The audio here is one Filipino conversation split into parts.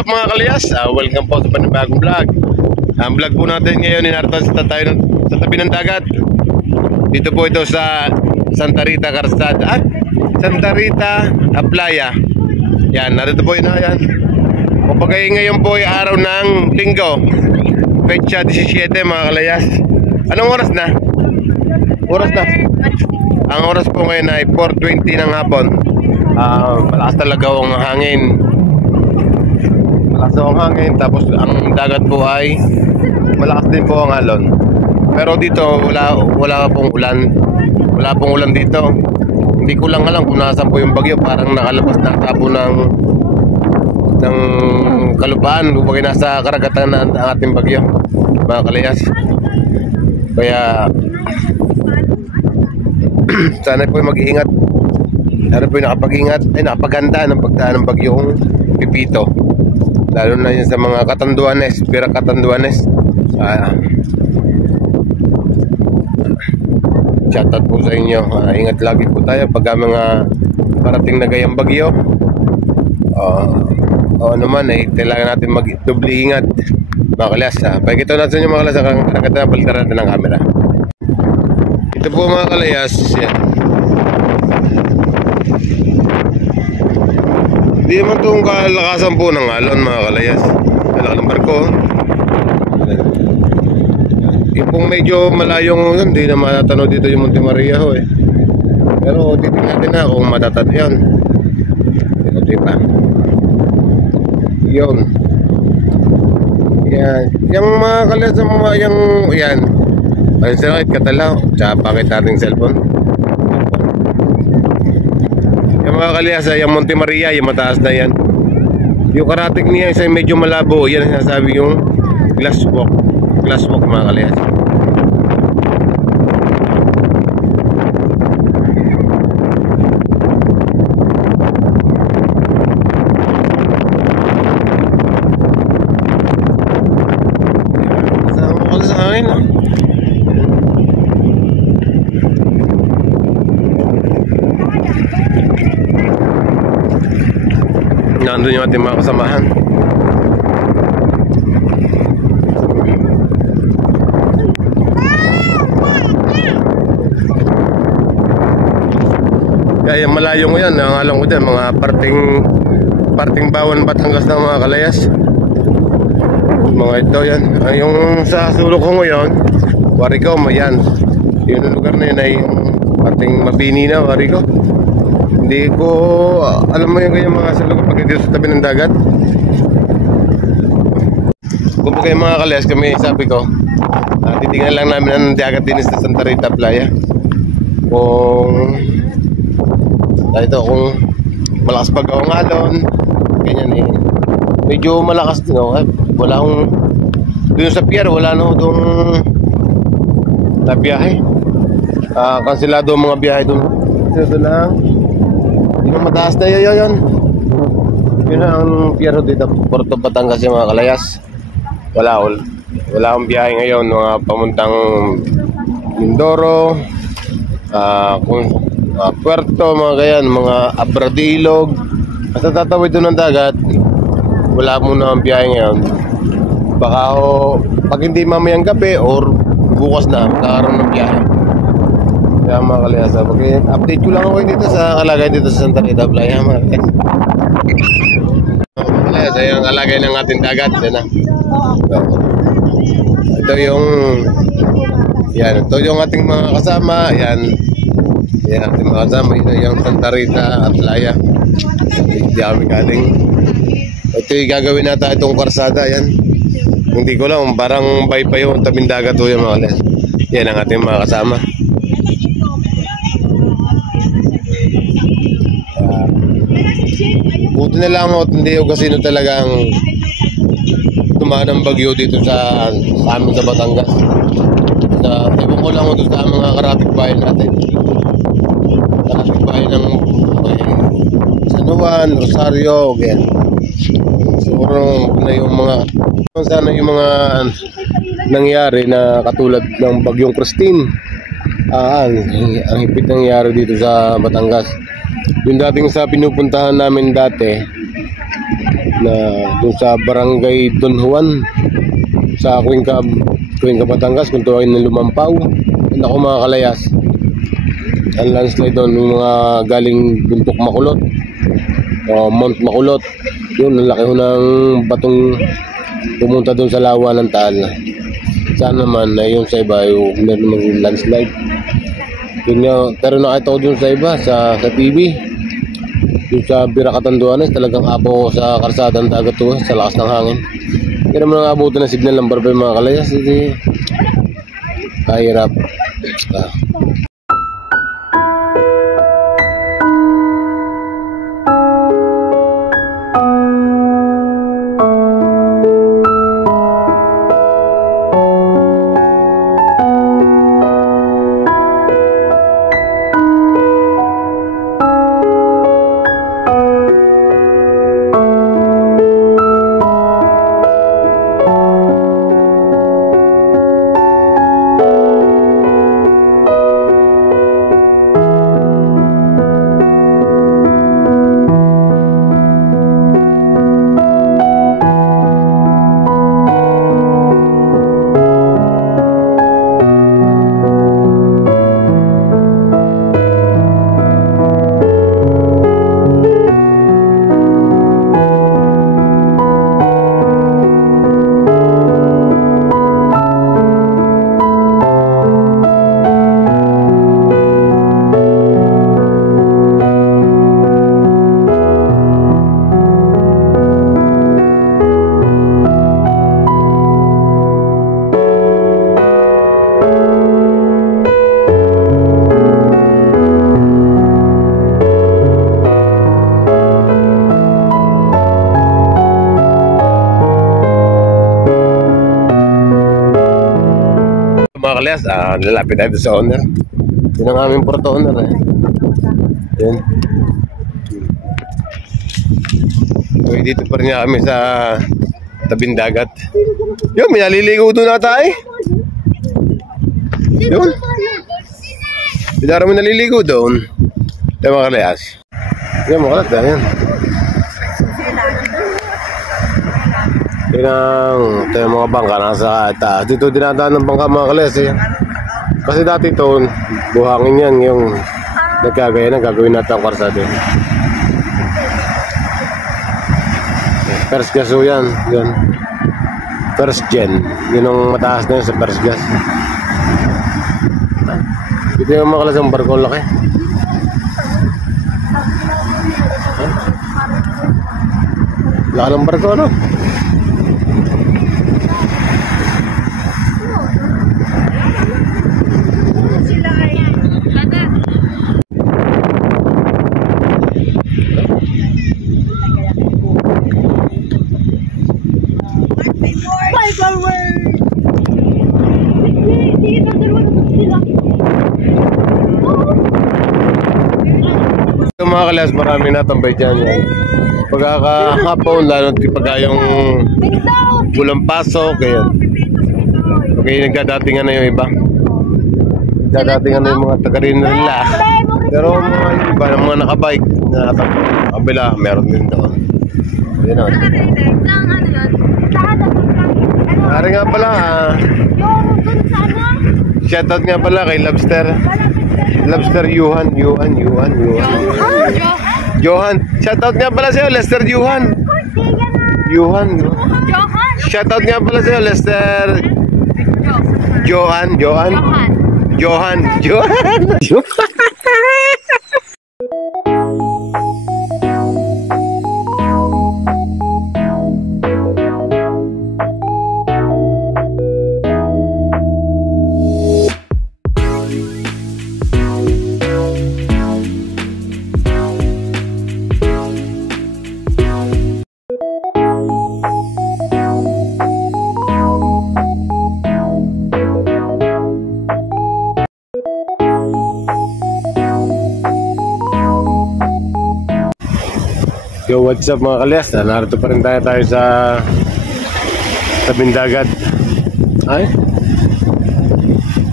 up mga kalayas? Welcome po sa panibagong vlog. Ang vlog po natin ngayon, inartan sa tayo sa tabi ng dagat. Dito po ito sa Santa Rita Calzada, Santa Rita Playa. Yan, narito po yun. Yan. Kapag ngayon po ay araw ng linggo, petsa 17 mga kalayas. Anong oras na? Oras na. Ang oras po ngayon ay 4:20 ng hapon. Malakas talaga ang hangin. Malakas ang hangin. Tapos ang dagat po ay malakas din po ang alon. Pero dito wala pong ulan. Wala pong ulan dito. Hindi ko lang alam kung nasaan po yung bagyo. Parang nakalabas na tapo ng kalupaan. Kumbaga nasa karagatan na ang ating bagyo, mga kalayas. Kaya sana po mag-iingat. Sana po nakapag-ingat, nakapaganda ng pagdaan ng bagyong Pipito. Lalo na yun sa mga Catanduanes, Pira Catanduanes. Shoutout po sa inyo. Ingat lagi po tayo pag mga parating na gayang bagyo. Naman ay kailangan natin mag-doble ingat, mga kalas. Pagkita natin yung mga kalas ang karagatan na palitan natin ng camera. Ito po mga kalayas. Yan. Hindi naman itong kalakasan po ng alon, mga kalayas. Kalaki ng barko. Yung pong medyo malayong yun, hindi na matatanaw dito yung Monte Maria ho eh. Pero titignan natin na kung matatanaw yun. Ito pa. Yun. Yan. Yung mga kalayas sa mga yan. Ay sakit katalaw. Tsaka pakit nating cellphone. Yung mga kalayas, yung Monte Maria, yung mataas na yan. Yung karating niya isa medyo malabo. Yan ang sinasabi yung glass walk. Glass walk mga kalayas. Kasama ko sa akin. Nandun yung ating mga kasamahan. Kaya malayo mo yan. Ang alam ko dyan, mga parting Bawan Batangas ng mga kalayas. Mga ito yan. Yung sa sulok ko ngayon, Wariko, yan. Yung lugar na yun ay yung parting Mabini na, Wariko. Hindi ko alam mo yung ganyan mga sulok pag dito sa tabi ng dagat. Kung po kayo mga kalayas, kami sabi ko, titignan lang namin ang dagat din sa Santa Rita Playa. Kung malakas pag ang alon, ganyan eh. Medyo malakas din ako. Wala akong doon sa pier, wala na doon na biyahe. Kansilado ang mga biyahe doon. Ito lang. Yung mataas na yun. Yun ang pier dito, Puerto Batangas yung mga kalayas. Wala akong biyahe ngayon, mga pamuntang Mindoro, Puerto, mga ganyan, mga Abradilog. Basta tatawid doon ng dagat, wala muna ang biyahe ngayon. Baka pag hindi mamayang gabi or bukas na, magkakaroon ng biyahe. Kaya mga kalayas, update ko lang ako dito sa kalagayan dito sa Santa Rita Playa, mga kalayas. Mga kalayas, ay ang kalagayan ng ating dagat. Ito yung ating mga kasama. Yan ating mga kasama. Ito yung Santa Rita Playa. Hindi kami galing. Ito yung gagawin natin itong karsada. Yan. Hindi ko lang, parang bay pa yung tabing dagat o yung mga kalayas. Yan ang ating mga kasama. Buti na lang ako, hindi ko kasi talagang tumaan ng bagyo dito sa amin sa Batangas. Ewan ko lang ako sa mga karatig bayan natin. Karatig bayan ng San Juan, Rosario, ganyan. Siguro na yung mga sana yung mga nangyari na katulad ng bagyong Christine. Ang hipit nangyari dito sa Batangas. Yung dating sa pinupuntahan namin dati, na dun sa barangay Don Juan sa Cuenca, Batangas, kung tuwagin ng Lumampaw. Ako mga kalayas, ang landslide doon, yung mga galing Buntok Makulot o Mount Makulot, yun, ang laki ho ng batong pumunta doon sa lawa ng Taal. Sana naman na yung sa iba yung meron landslide yun nga, pero nakita ko dun sa iba sa TV yung sa Bira Catanduanes, talagang apo sa karsada ng dagat to, sa lakas ng hangin. Hindi naman nakabuti ng signal number 5 mga kalayas, hindi kahirap. Mga kalayas, lalapit tayo sa owner. Yun ang aming porto owner eh. Yan. Okay, dito pa rin nga kami sa tabing dagat. Yun, may naliligo doon ata eh. Yun. Bidara mo naliligo doon. Yan mga kalayas. Yan mga kalayas, yan. Yan ang ito yung mga bangka nasa taas. Dito dinadaan ng bangka mga kalayas eh. Kasi dati ito, buhangin yan yung nagkagaya na gagawin natin ang karsada. First gas o yan. First gen. Yun ang mataas na yun sa first gas. Dito yung mga kalayas ang barko laki. Laki ng barko ano? Mga kalayas, marami natambay dyan yan. Pagkakahapon, lalo pagka yung bulang pasok, kaya nagkadatingan na yung iba. Nagkadatingan na yung mga taga-rin nila. Pero mga iba, mga nakabike na kabila, meron din doon. Yun o. Ari nga pala, shoutout nga pala kay Lobster. Lobster Johan. Johan. Shoutout nga pala sa'yo, Lester Johan. Shoutout nga pala sa'yo, Lester Johan. Yo, what's up mga kalyas? Narito pa rin tayo sa tabing dagat. Ay,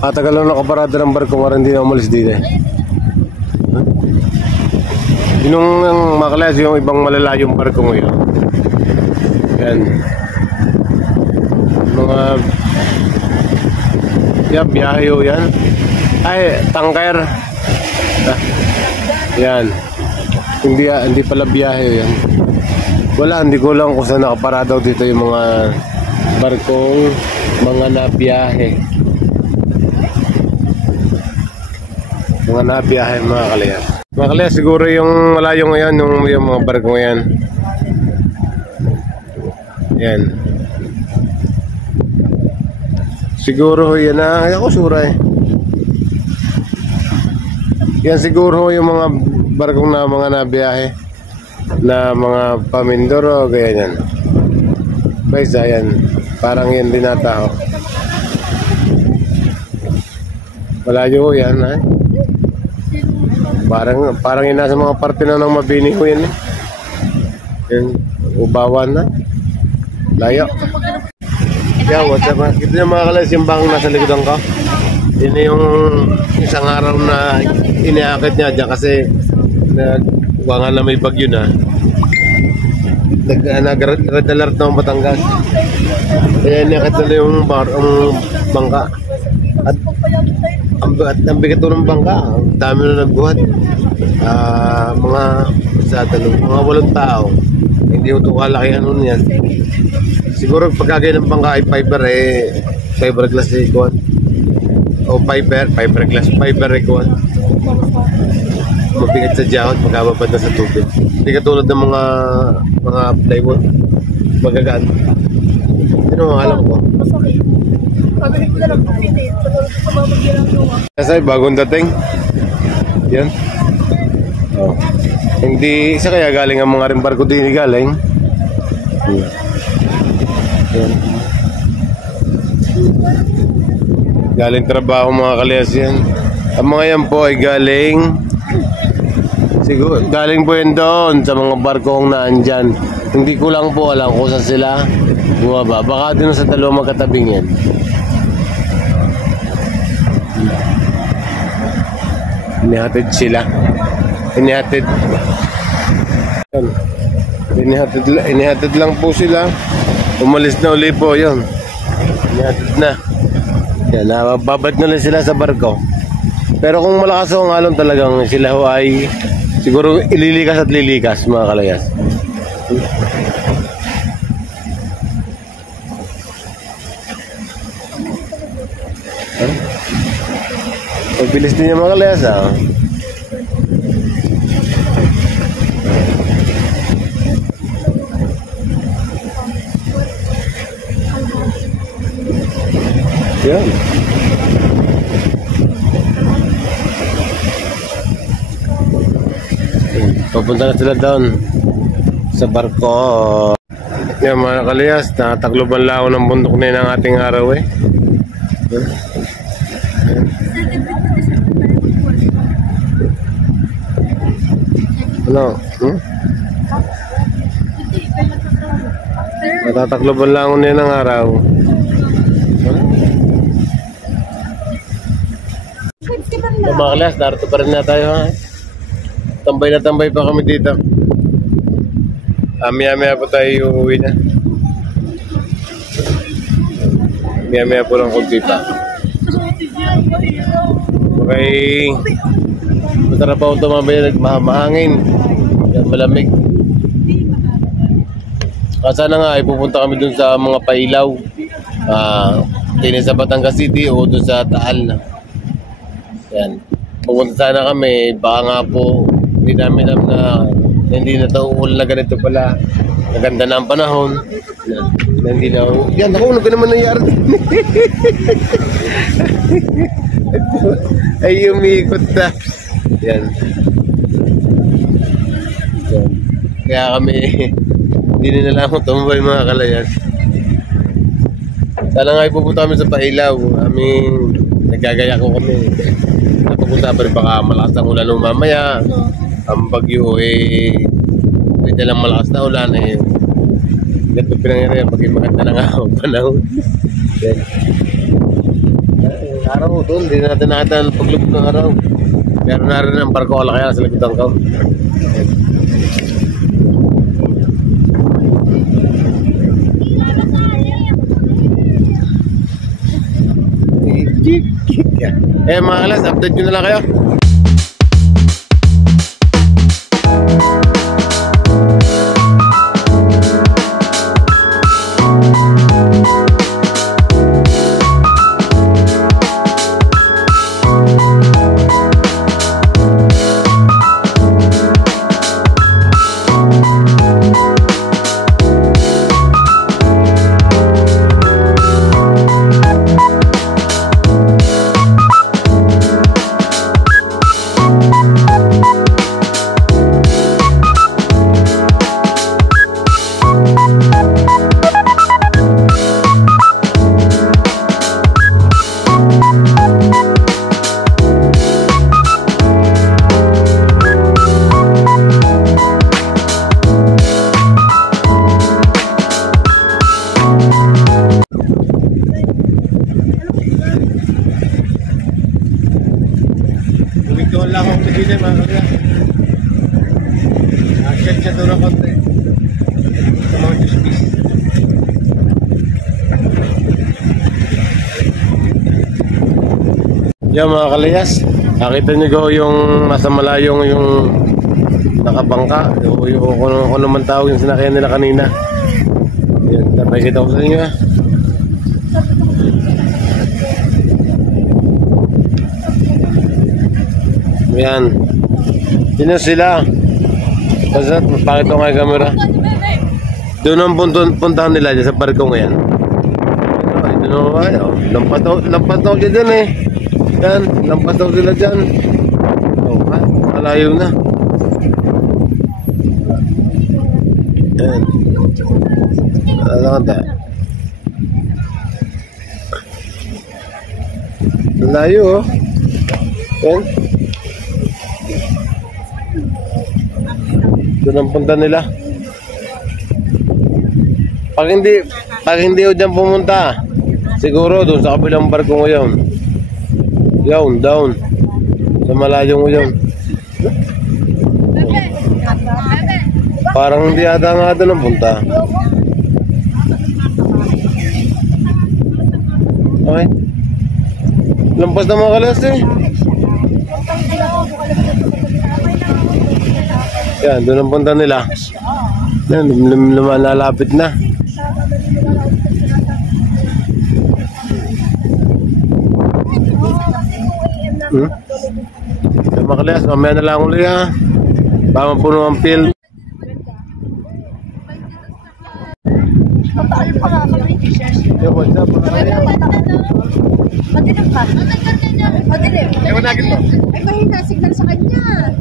katagal lang nakaparada ng barko, parang hindi na umalis dito eh. Yung mga kalyas, yung ibang malalayong barko ngayon, Yan. Mga yan, biyahe ho yan. Ay, tangker. Yan. Hindi pala biyahe yan. Wala, hindi ko lang kung saan nakaparadaw dito yung mga barkong mga nabiyahe. Mga nabiyahe mga kalayas. Mga kalayas, siguro yung malayo ngayon, yung mga barko ngayon. Yan. Siguro yan na, ako sura eh. Yan siguro yung mga barkong na mga nabiyahe na mga pamindoro, kaya yan. Guys, ayan. Parang yan din nata ho. Malayo ho yan, ha? Parang yun nasa mga parte na ng Mabini ho yan, eh. Yan, ubawan na. Layo. Yeah, what's up? Kita nyo mga kalayas yung bangong nasa likodan ko. Yun na yung isang araw na iniakit niya dyan kasi nagwangan na may bagyo na. Nag-red alert na ang Batangas. Kaya iniakit nila yung bangka. At ang bigat ng bangka. Ang dami na nagbuhat. Mga 8 tao. Hindi mo ito kalaki ano yan. Siguro pagkagay ng bangka ay fiberglass eh kuwan. O fiberglass, fiber eh kuwan. Mabigat sa jahot, magkababad na sa tubig. Hindi katulad ng mga plywood. Magagaan. Ano ang alam ko? Pabili ko na lang piti. Patulog ko sa mga magbilang. Kasi bagong dating. Yan. Oh. Hindi isa kaya galing ang mga rin barko din galing. Yan. Galing trabaho mga kalayas yan. Ang mga yan po ay galing po yan doon sa mga barkong naandyan. Hindi ko lang po alam kung saan sila bumaba. Baka din sa dalawang magkatabing yan. Inihatid sila. Inihatid lang po sila. Umalis na uli po yun. Inihatid na. Yan, babalik na lang sila sa barko. Pero kung malakas ang alon talagang sila ho ay siguro ililikas at lilikas mga kalayas. Pagbilis din yung mga kalayas ha. Yan. Papunta na sila doon sa barko. Yan mga kalayas, natakloban lang ako ng bundok na yun ang ating araw eh. Ano? Natatakloban lang ako na yun ang araw. Mga kalayas, narito pa rin na tayo ha. Tambay na tambay pa kami dito. Maya-maya po tayo uuwi na. Maya-maya po lang kunti pa. Okay. Masarap pa ito mamaya mahangin. Malamig. Sana nga ay pupunta kami dun sa mga pailaw. Sa Batangas City o dun sa Taal. Yan. Pupunta sana kami. Baka nga po hindi namin alam na hindi na ito uulan na ganito pala. Naganda na ang panahon. Na hindi na yan ako, ano ka naman nangyari? Ay umikot na. Yan. Kaya kami hindi na lang ako tumabay mga kalayas. Sana nga ipupunta kami sa Pailaw. Nagagaya ko kami. Napupunta pa rin baka malakas ang ulan ng mamaya. Ang bagyo pwede lang malakas na ulan eh. Ganito pinangyari pag maganda na nga ang panahon. Yan. Araw doon, hindi natin nakita ang paglubog ng araw. Pero narin ang barko ala kaya sa likutan ko. Eh mga kalas, update nyo na lang kayo. Doon lang akong pagili mga kaya. Check siya doon ang konti. Sa mga juice. Yan mga kalayas. Nakita nyo ko yung nasa malayong yung nakabangka. Yung kung naman tawag yung sinakyan nila kanina. Yan, napakita ko sa inyo ha. Yan. Sino sila? Basta, pakita ko nga yung camera. Doon ang puntahan nila dyan sa barko ngayon. Doon ang lampas daw dyan eh. Yan, lampas daw sila dyan. Oh, ha? Malayo na. Yan. Ano ka tayo? Malayo oh. Yan. Doon ang punta nila. Pag hindi o dyan pumunta, siguro doon sa kabilang barko ngayon. Yun, down. Sa malayong ngayon. Parang hindi ata nga doon ang punta. Okay. Lampas na mga kalas eh. Yan, doon ang punta nila. Yan, lumalapit na. Mga kalayas, mamaya na lang ulit ha. Baka mapuno ang field. Yo, what's up? Madilim ka? Madilim. Ewan na mo. Ay, mahina signal sa kanya.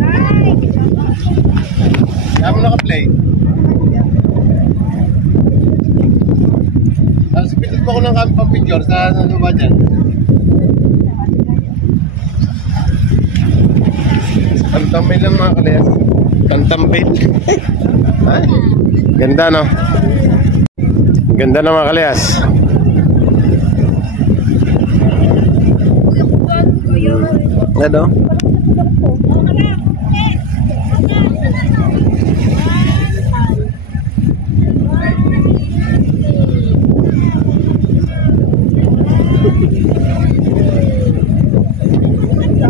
Ay. Saan mo naka-play? Pilit mo ko ng pang-picture sa ano ba dyan? Tantampil lang mga kalayas. Tantampil. Ay, ganda no? Ganda na mga kalayas. Ano?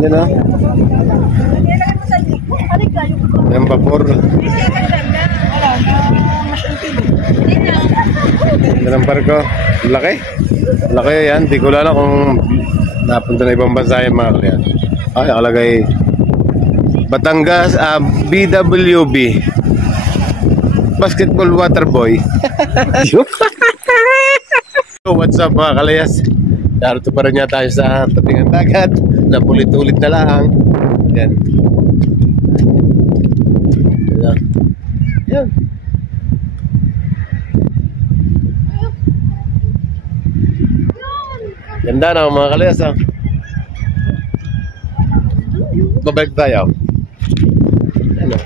Ano? Yang vapor. Dalam barko. Laki. Laki yan. Di ko alam kung napunta na ibang bansa yung mga kalian. Ay, nakalagay Batangas BWB Basketball Water Boy. What's up mga kalayas? Narito pa rin niya tayo sa tabing ng dagat. Napulit-ulit na lang. Yan. Yan. Ganda na mga kalayas ha. Babalik tayo. Ano?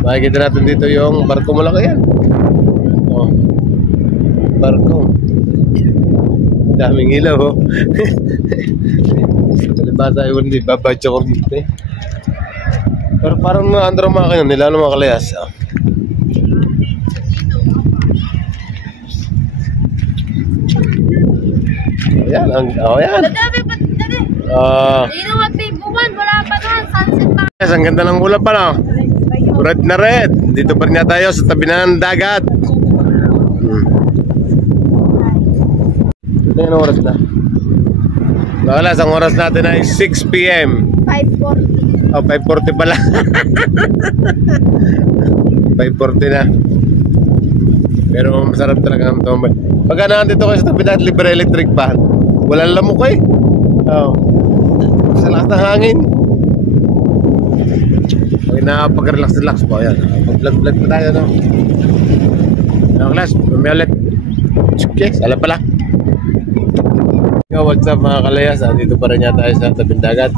Makikita natin dito yung barko malaki yan. Oh. Barko. Daming ilaw oh. Kalibasa yun, hindi babadyo ko dito eh. Pero parang mga andro makina nila ng mga kalayas oh. Ayan, yan. Dati. Dito magpipuan, wala pa doon. Sunset pa. Yes, ang ganda ng ulap pa, no? Red na red. Dito pa rin tayo sa tabi ng dagat. Ito yung oras na. Bakalas, ang oras natin ay 6 p.m. 5:40. Oh, 5:40 pala. 5:40 na. Pero masarap talaga ang tombay. Pagka nandito kayo sa tabi ng libre electric fan, walang lamok eh. Oh. Sa lakas ng hangin. Okay, nakapag-relax po. Ayan. Pag-vlog na tayo, no? Ano, class? May ulit. Okay, sala pala. Yo, what's up mga kalayas? Dito pa rin yata tayo sa tabing dagat.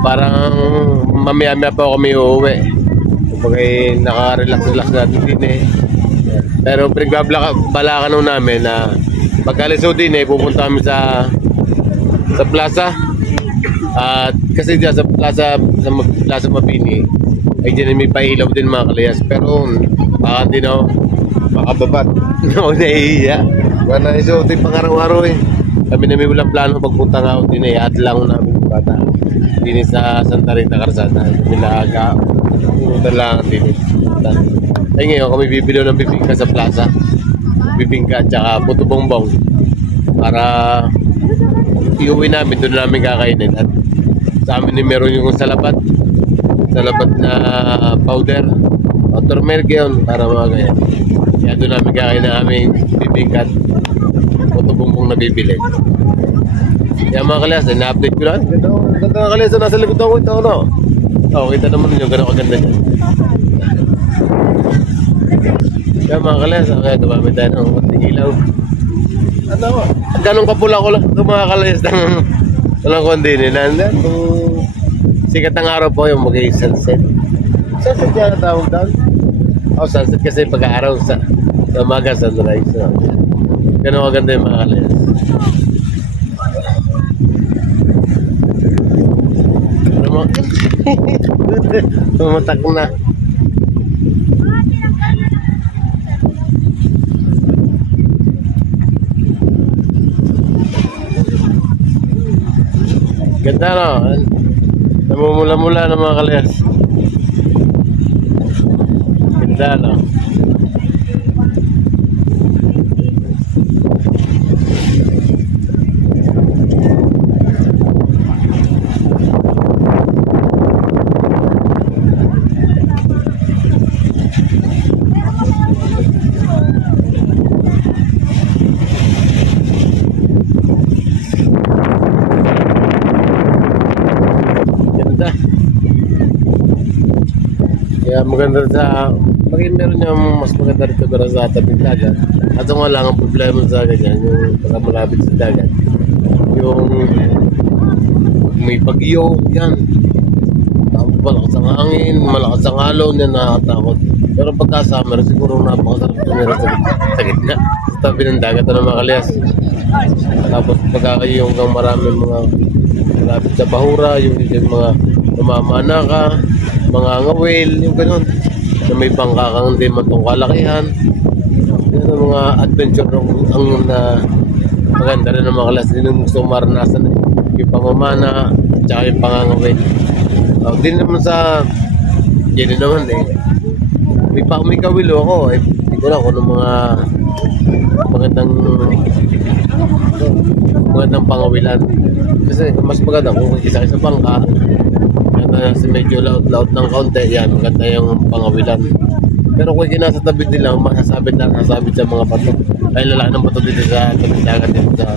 Parang mamaya-maya pa ako kami uuwi. Kapag naka-relax natin din eh. Pero balakan nung namin na pagkaliso din eh, pupunta kami sa plaza. At kasi dyan sa plaza Mabini ay dyan may pailaw din mga kalayas. Pero baka hindi na makababat. No, nahihiya. Wala na iso din pang araw-araw eh. Kami na may walang plano pagpunta nga ako din eh. At lang namin yung bata. Din sa Santa Rita Karsada. Kami naaga. Pumunta lang din eh. Ay ngayon kami bibili ng bibingka sa plaza. Bibingka at saka puto bongbong. Para iuwi namin, doon namin kakainin. At sa amin eh, meron yung salabat na powder o turmeric yun para mga ganyan. Kaya doon namin kakainin na aming bibingka at puto bongbong na bibili. Kaya mga kalayas, na-update ko lang. Ganda mga kalayas, nasa likod ako ito, no? Oo, kita naman ninyo, gano'n kaganda niya. Kaya mga kalayas, kaya dumami tayo ng konting ilaw. Ano, ganun kapula ko lang ito mga kalayas ng walang kondinin. Nandan, sikat ng araw po yung magiging sunset. Sunset yan ang tawag doon? Oh, sunset kasi pag-aaraw sa umaga, sunrise. So, ganun kaganda yung mga kalayas. Ano mo? Tumatak na. Ganda no? Namumula-mula ng mga kalayas. Ganda no? Kaya maganda sa pag meron niya mas maganda rito para sa tabing dagat. At nga lang ang problema sa ganyan yung pagka malapit sa dagat yung may bagyo yan, malakas ang hangin, malakas ang halo niya, nakakatakot. Pero pagka summer siguro napakasarap tumira sa gitna sa tabi ng dagat na mga kalayas. Tapos pagka yung maraming mga malapit sa bahura, yung mga mamamana ka, mga ngawil, yung gano'n na may bangka kang hindi man itong kalakihan. Yan ang mga adventure ang maganda rin ng mga kalas din yung gusto maranasan yung pamamana at saka yung pangangawil. Din naman sa yan naman eh may kawilo ako eh, hindi ko lang kung ano mga magandang pangawilan kasi mas maganda kung isa sa bangka kasi medyo laut ng kaunti, yan, maganda yung pangawilan. Pero kung kinasa tabi nila, masasabit sa mga bato. Ay lalaki ng bato dito sa tabing dagat dito sa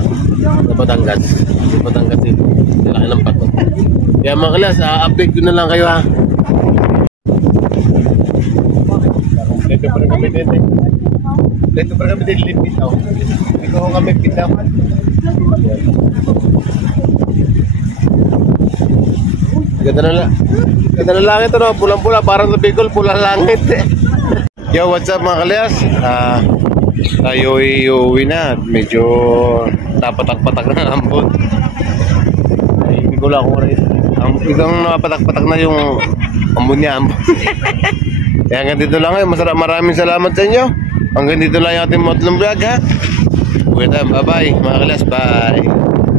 Batangas. Sa Batangas dito, lalaki ng bato. Kaya mga kalas, update ko na lang kayo ha. Dito pa rin kami dito. Dito pa rin kami dito lipitaw. Dito ko kami pitaw. Ganda na langit ano, pulang-pula, parang sa Bicol, pulang langit. Yo, what's up mga kalayas? Tayo iuwi na, medyo napatak-patak na ang ambon. Ay, hindi ko lang kung biglang napatak-patak na yung ambon niya. Kaya hanggang dito lang kayo, maraming salamat sa inyo. Hanggang dito lang yung ating motlong vlog ha. Uwi na tayo. Bye-bye mga kalas. Bye.